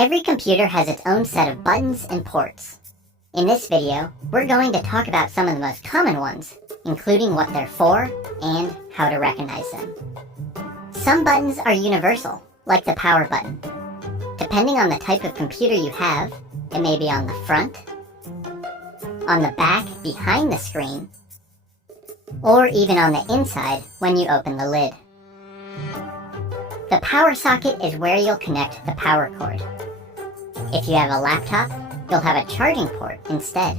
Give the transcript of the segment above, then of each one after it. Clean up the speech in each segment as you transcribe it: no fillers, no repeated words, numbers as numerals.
Every computer has its own set of buttons and ports. In this video, we're going to talk about some of the most common ones, including what they're for and how to recognize them. Some buttons are universal, like the power button. Depending on the type of computer you have, it may be on the front, on the back behind the screen, or even on the inside when you open the lid. The power socket is where you'll connect the power cord. If you have a laptop, you'll have a charging port instead.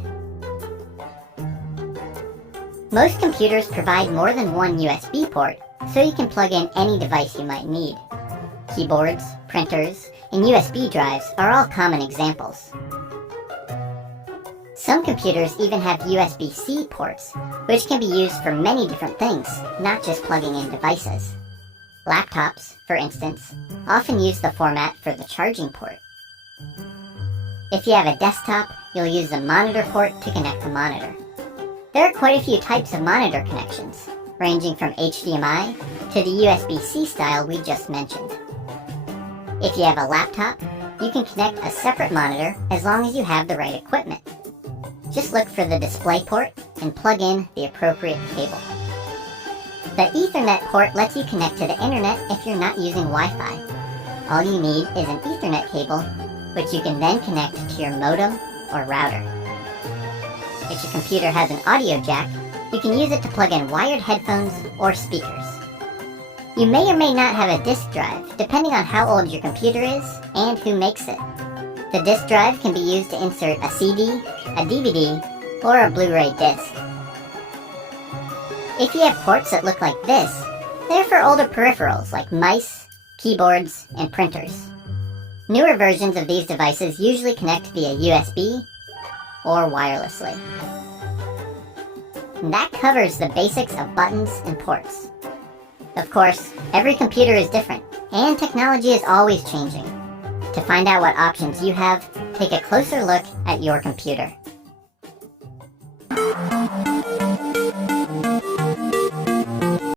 Most computers provide more than one USB port, so you can plug in any device you might need. Keyboards, printers, and USB drives are all common examples. Some computers even have USB-C ports, which can be used for many different things, not just plugging in devices. Laptops, for instance, often use the format for the charging port. If you have a desktop, you'll use the monitor port to connect the monitor. There are quite a few types of monitor connections, ranging from HDMI to the USB-C style we just mentioned. If you have a laptop, you can connect a separate monitor as long as you have the right equipment. Just look for the display port and plug in the appropriate cable. The Ethernet port lets you connect to the internet if you're not using Wi-Fi. All you need is an Ethernet cable, which you can then connect to your modem or router. If your computer has an audio jack, you can use it to plug in wired headphones or speakers. You may or may not have a disk drive, depending on how old your computer is and who makes it. The disk drive can be used to insert a CD, a DVD, or a Blu-ray disc. If you have ports that look like this, they're for older peripherals like mice, keyboards, and printers. Newer versions of these devices usually connect via USB or wirelessly. And that covers the basics of buttons and ports. Of course, every computer is different, and technology is always changing. To find out what options you have, take a closer look at your computer.